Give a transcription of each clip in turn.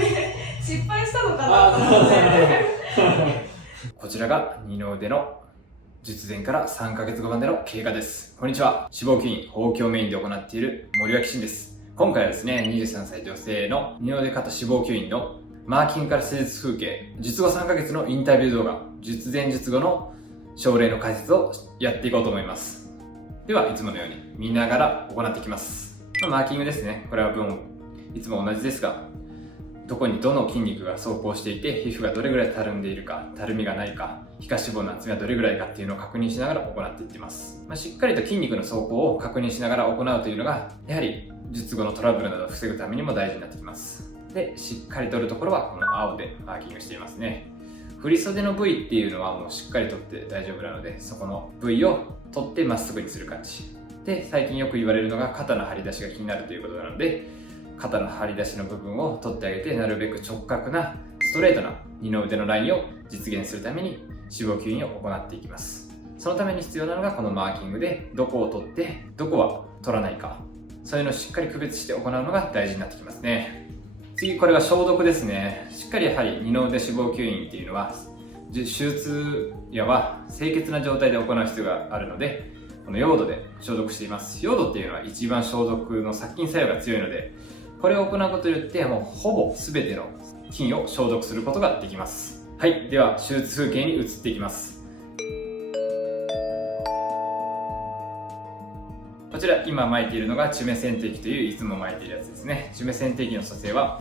れ失敗したのかなと思って。こちらが二の腕の術前から3ヶ月後までの経過です。こんにちは。脂肪吸引、包茎メインで行っている森脇慎です。今回はですね、23歳女性の二の腕肩脂肪吸引のマーキングから施術風景、術後3ヶ月のインタビュー動画、術前術後の症例の解説をやっていこうと思います。では、いつものように見ながら行っていきます。マーキングですね。これはいつも同じですが、どこにどの筋肉が走行していて、皮膚がどれぐらいたるんでいるか、たるみがないか、皮下脂肪の厚みはどれぐらいかっていうのを確認しながら行っていってます。しっかりと筋肉の走行を確認しながら行うというのが、やはり術後のトラブルなどを防ぐためにも大事になってきます。で、しっかり取るところはこの青でマーキングしていますね。振り袖の部位っていうのはもうしっかり取って大丈夫なので、そこの部位を取ってまっすぐにする感じ。で、最近よく言われるのが肩の張り出しが気になるということなので、肩の張り出しの部分を取ってあげて、なるべく直角なストレートな二の腕のラインを実現するために脂肪吸引を行っていきます。そのために必要なのがこのマーキングで、どこを取ってどこは取らないか、そういうのをしっかり区別して行うのが大事になってきますね。次、これは消毒ですね。しっかりやはり二の腕脂肪吸引っていうのは手術やは清潔な状態で行う必要があるので、このヨードで消毒しています。ヨードっていうのは一番消毒の殺菌作用が強いので、これを行うことによってもうほぼ全ての菌を消毒することができます。はい、では手術風景に移っていきます。こちら今巻いているのがチュメ線滴といういつも巻いているやつですね。チュメ線滴の組成は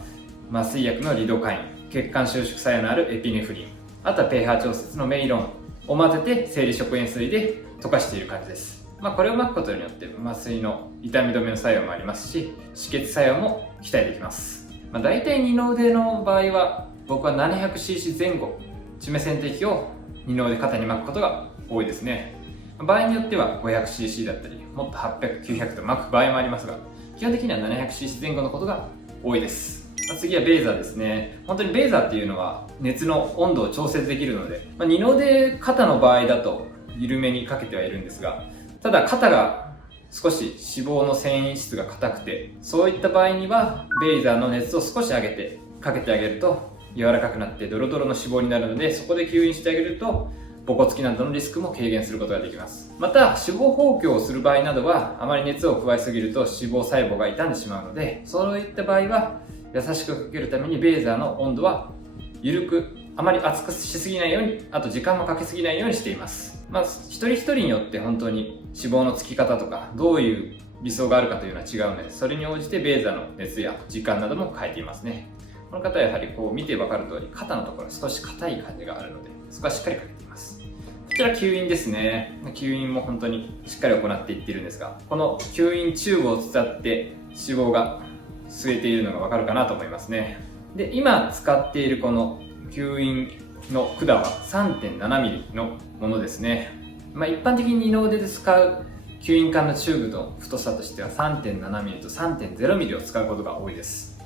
麻酔薬のリドカイン、血管収縮作用のあるエピネフリン、あとは pH 調節のメイロンを混ぜて生理食塩水で溶かしている感じです。これを巻くことによって麻酔の痛み止めの作用もありますし、止血作用も期待できます。大体二の腕の場合は僕は 700cc 前後チュメ線滴を二の腕肩に巻くことが多いですね。場合によっては 500cc だったりもっと800、900と巻く場合もありますが、基本的には 700cc 前後のことが多いです。次はベーザーですね。本当にベーザーっていうのは熱の温度を調節できるので、二の腕肩の場合だと緩めにかけてはいるんですが、ただ肩が少し脂肪の繊維質が硬くて、そういった場合にはベイザーの熱を少し上げてかけてあげると柔らかくなってドロドロの脂肪になるので、そこで吸引してあげるとボコつきなどのリスクも軽減することができます。また脂肪放棄をする場合などはあまり熱を加えすぎると脂肪細胞が傷んでしまうので、そういった場合は優しくかけるためにベイザーの温度は緩く、あまり熱くしすぎないように、あと時間もかけすぎないようにしています。一人一人によって本当に脂肪のつき方とかどういう理想があるかというのは違うので、それに応じてベーザーの熱や時間なども変えていますね。この方はやはりこう見て分かる通り肩のところ少し硬い感じがあるので、そこはしっかりかけています。こちら吸引ですね。吸引も本当にしっかり行っていっているんですが、この吸引チューブを伝って脂肪が吸えているのが分かるかなと思いますね。で、今使っているこの吸引の管は 3.7mm のものですね。一般的に二の腕で使う吸引管のチューブの太さとしては 3.7mm と 3.0mm を使うことが多いです。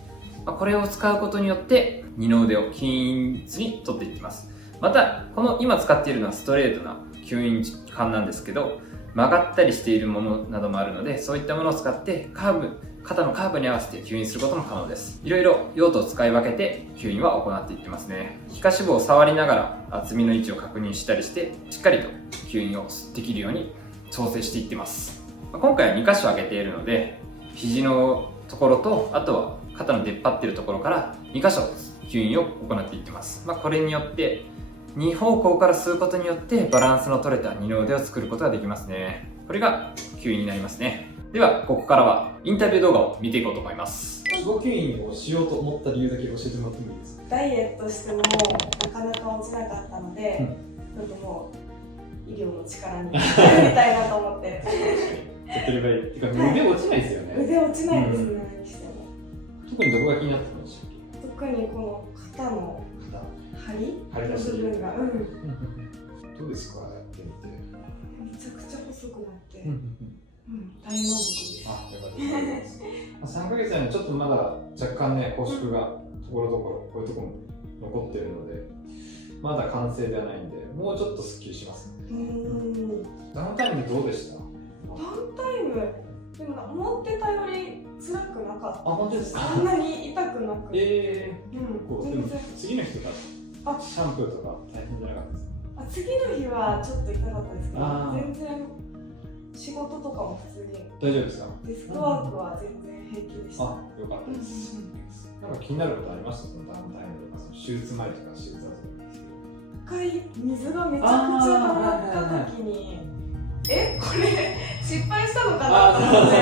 これを使うことによって二の腕を均一に取っていってます。またこの今使っているのはストレートな吸引管なんですけど、曲がったりしているものなどもあるので、そういったものを使って肩のカーブに合わせて吸引することも可能です。いろいろ用途を使い分けて吸引は行っていってますね。皮下脂肪を触りながら厚みの位置を確認したりして、しっかりと吸引をできるように調整していってます。今回は2箇所上げているので、肘のところと、あとは肩の出っ張っているところから2箇所吸引を行っていってます。これによって2方向から吸うことによってバランスの取れた二の腕を作ることができますね。これが吸引になりますね。ではここからはインタビュー動画を見ていこうと思います。脂肪吸引をしようと思った理由だけ教えてもらってもいいですか？ダイエットしてもなかなか落ちなかったので、なんかもう医療の力になりたいなと思って手っ取り早い。てか腕落ちないですよね。腕落ちないですね、にしても。特にどこが気になってましたっけ？特にこの肩の張りの部分が、どうですか、やってみて。めちゃくちゃ細くなって、大満足です。あ、よかったです。3ヶ月でもちょっとまだ若干ね、拘縮がところどころ、こういうところも残ってるので、まだ完成ではないんで、もうちょっとスッキリしますね。ダウンタイムどうでした？ダウンタイムでも思ってたより辛くなかった。あ、本当ですか？そんなに痛くなく。こうでも全然。次の日とかシャンプーとか大変じゃなかったですか？次の日はちょっと痛かったですけど、あー全然仕事とかも普通に大丈夫ですか？デスクワークは全然平気でした。あ、よかったです。なんか気になることありました？そのダウンタイムとか、その手術前とか手術後とかですけど。一回水がめちゃくちゃ溜まった時に、これ失敗したのかなと思って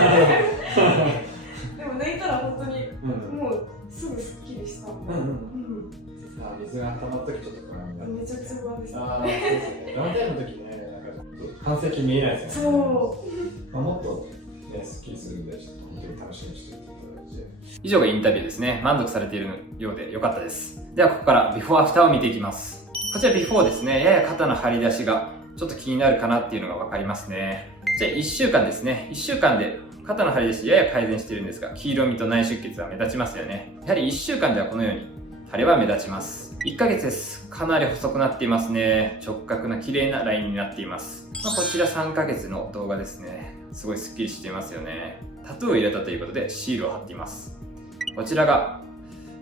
でも抜いたら本当にもうすぐすっきりしたんで、水が溜まった時ちょっと不安になる。めちゃくちゃ不安でした。そうですね。ダウンタイムの時ね、なんか完成形見えないですよね。もっとね、すっきりするんで、ちょっと本当に楽しみにしていただいて。以上がインタビューですね。満足されているようで良かったです。ではここからビフォーアフターを見ていきます。こちらビフォーですね。やや肩の張り出しがちょっと気になるかなっていうのが分かりますね。こちら1週間ですね。1週間で肩の張り出しやや改善しているんですが、黄色みと内出血は目立ちますよね。やはり1週間ではこのように腫れは目立ちます。1ヶ月です。かなり細くなっていますね。直角な綺麗なラインになっています。こちら3ヶ月の動画ですね。すごいスッキリしていますよね。タトゥーを入れたということでシールを貼っています。こちらが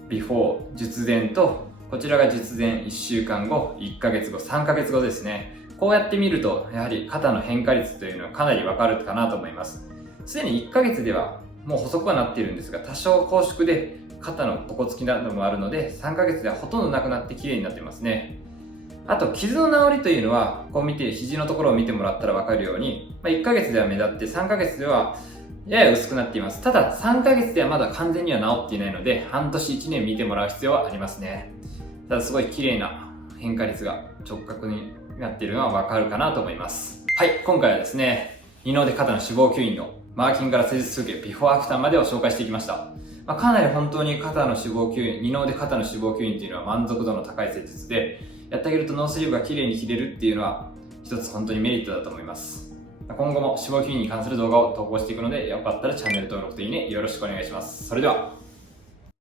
ビフォー術前と、こちらが術前1週間後、1ヶ月後、3ヶ月後ですね。こうやって見るとやはり肩の変化率というのはかなりわかるかなと思います。すでに1ヶ月ではもう細くはなっているんですが、多少拘縮で肩のポコつきなどもあるので、3ヶ月ではほとんどなくなって綺麗になってますね。あと傷の治りというのは、こう見て肘のところを見てもらったらわかるように、1ヶ月では目立って3ヶ月ではやや薄くなっています。ただ3ヶ月ではまだ完全には治っていないので、半年1年見てもらう必要はありますね。ただすごい綺麗な変化率が直角になっているのはわかるかなと思います。はい、今回はですね、二の腕肩の脂肪吸引のマーキングから施術風景ビフォーアフターまでを紹介していきました。かなり本当に肩の脂肪吸引、二の腕肩の脂肪吸引っていうのは満足度の高い施術で、やってあげるとノースリーブが綺麗に切れるっていうのは一つ本当にメリットだと思います。今後も脂肪吸引に関する動画を投稿していくので、よかったらチャンネル登録といいねよろしくお願いします。それでは。